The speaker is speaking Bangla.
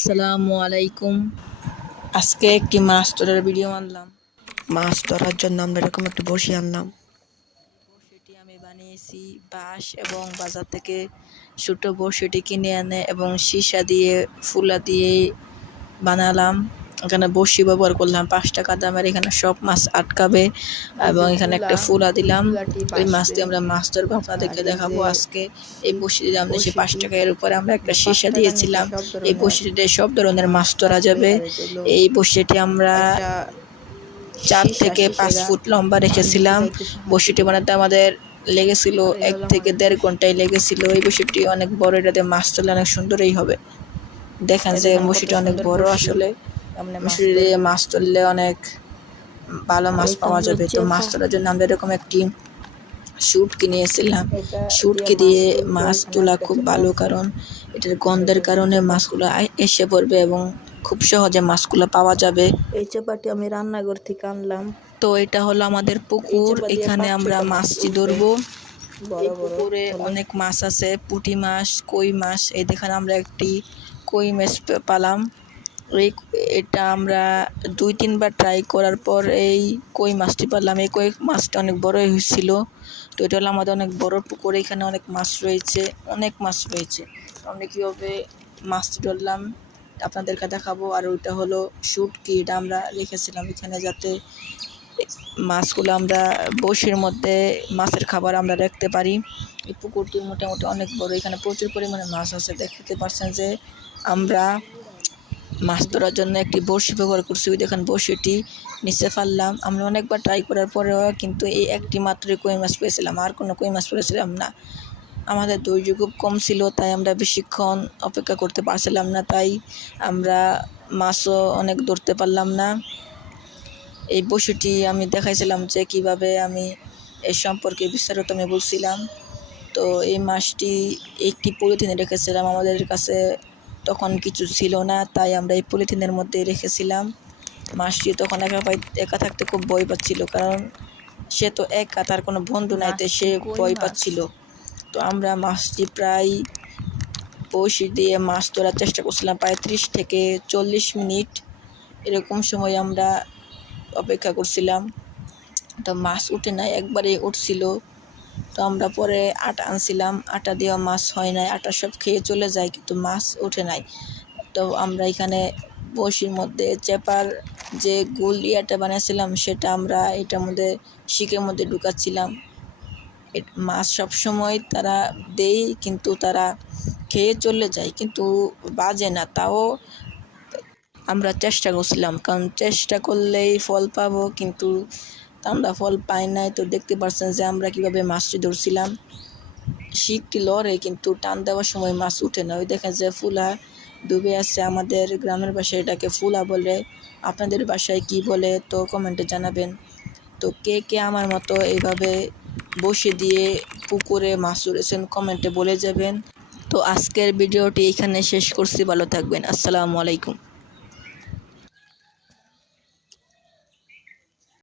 আসসালামু আলাইকুম। আজকে একটি মাছ ধরার ভিডিও আনলাম। মাছ ধরার জন্য আমরা এরকম একটি বসি আনলাম। বসিটি আমি বানিয়েছি বাঁশ এবং বাজার থেকে ছোটো বসিটি কিনে আনে এবং সীসা দিয়ে ফুলা দিয়ে বানালাম। এখানে বসি ব্যবহার করলাম পাঁচ টাকা দামের এখানে সব মাছ আটকাবে এবং এখানে একটা ফুলা দিলাম। ওই মাছ দিয়ে আমরা মাছ ধরবো আপনাদেরকে দেখাবো আজকে। এই বসিটির দাম দিয়েছি পাঁচ টাকা এর উপরে আমরা একটা সীসা দিয়েছিলাম এই বসিটিতে সব ধরনের মাছ ধরা যাবে। এই বসিটি আমরা চার থেকে পাঁচ ফুট লম্বা রেখেছিলাম। বসিটি বানাতে আমাদের লেগেছিল এক থেকে দেড় ঘন্টায় লেগেছিল। এই বসিটি অনেক বড় এটাতে মাছ তুলে অনেক সুন্দরই হবে। দেখেন যে বসিটি অনেক বড় আসলে। বসিটি মাছ তুললে অনেক ভালো মাছ পাওয়া যাবে। তো মাছ তোলার জন্য আমরা এরকম একটি শুট কিনেছিলাম। শুটকি দিয়ে মাছ তোলা খুব ভালো কারণ এটার গন্ধের কারণে মাছগুলো এসে পড়বে এবং খুব সহজে মাছগুলো পাওয়া যাবে। এই চাপাটি আমি রান্নাঘর থেকে আনলাম। তো এটা হলো আমাদের পুকুর। এখানে আমরা মাছটি ধরবো। পুকুরে অনেক মাছ আছে পুঁটি মাছ কই মাছ। এই দেখেন আমরা একটি কই মাছ পালাম। এটা আমরা দুই, তিনবার ট্রাই করার পর এই কই মাছটি পারলাম। এই কই মাছটা অনেক বড় হয়েছিল। তো এটা হলো আমাদের অনেক বড় পুকুর, এখানে অনেক মাছ রয়েছে, অনেক মাছ রয়েছে। আমরা কীভাবে মাছটি ধরলাম আপনাদেরকে দেখাবো। আর ওইটা হলো শুটকি এটা আমরা রেখেছিলাম এখানে যাতে মাছগুলো আমরা বসির মধ্যে মাছের খাবার আমরা রাখতে পারি। এই পুকুরটি মোটামুটি অনেক বড়, এখানে প্রচুর পরিমাণে মাছ আছে। দেখতে পাচ্ছেন যে আমরা মাছ ধরার জন্য একটি বড়শি ব্যবহার করছি। ওই দেখেন বড়শিটি নিচে ফেললাম। আমরা অনেকবার ট্রাই করার পরেও কিন্তু এই একটি মাত্রই কই মাছ পেয়েছিলাম। আর কোনো কই মাছ পেয়েছিলাম না। আমাদের ধৈর্য খুব কম ছিল, তাই আমরা বেশিক্ষণ অপেক্ষা করতে পারছিলাম না। তাই আমরা মাছও অনেক ধরতে পারলাম না। এই বসুটি আমি দেখাইছিলাম যে কীভাবে আমি এই সম্পর্কে বিস্তারিত আমি বলছিলাম। তো এই মাছটি একটি পলিথিনে রেখেছিলাম। আমাদের কাছে তখন কিছু ছিল না তাই আমরা এই পলিথিনের মধ্যে রেখেছিলাম। মাছটি তখন একা পাই একা থাকতে খুব ভয় পাচ্ছিল কারণ সে তো একা তার কোনো বন্ধু নাই তাই সে ভয় পাচ্ছিল। তো আমরা মাছটি প্রায় বসি দিয়ে মাছ ধরার চেষ্টা করছিলাম প্রায় ত্রিশ থেকে চল্লিশ মিনিট। এরকম সময় আমরা অপেক্ষা করছিলাম। তো মাছ উঠে নাই একবারে উঠছিল। তো আমরা পরে আটা আনছিলাম। আটা দেওয়া মাছ হয় নাই, আটা সব খেয়ে চলে যায়, কিন্তু মাছ ওঠে নাই। তো আমরা এখানে বড়শির মধ্যে চেপার যে গোল ইয়াটা বানিয়েছিলাম, সেটা আমরা এটার মধ্যে শিকের মধ্যে ঢুকাচ্ছিলাম। মাছ সব সময় তারা দেই কিন্তু তারা খেয়ে চলে যায়, কিন্তু বাজে না। তাও আমরা চেষ্টা করছিলাম, কারণ চেষ্টা করলেই ফল পাবো, কিন্তু আমরা ফল পাই নাই। তো দেখতে পাচ্ছেন যে আমরা কীভাবে মাছটি ধরছিলাম। শিকটি লড়ে কিন্তু টান দেওয়ার সময় মাছ উঠে না। ওই দেখেন যে ফুলা ডুবে আছে আমাদের গ্রামের ভাষায় এটাকে ফুলা বলে। আপনাদের বাসায় কি বলে তো কমেন্টে জানাবেন। তো কে কে আমার মতো এইভাবে বসে দিয়ে পুকুরে মাছ উড়েছেন কমেন্টে বলে যাবেন। তো আজকের ভিডিওটি এখানে শেষ করছি। ভালো থাকবেন। আসসালামু আলাইকুম।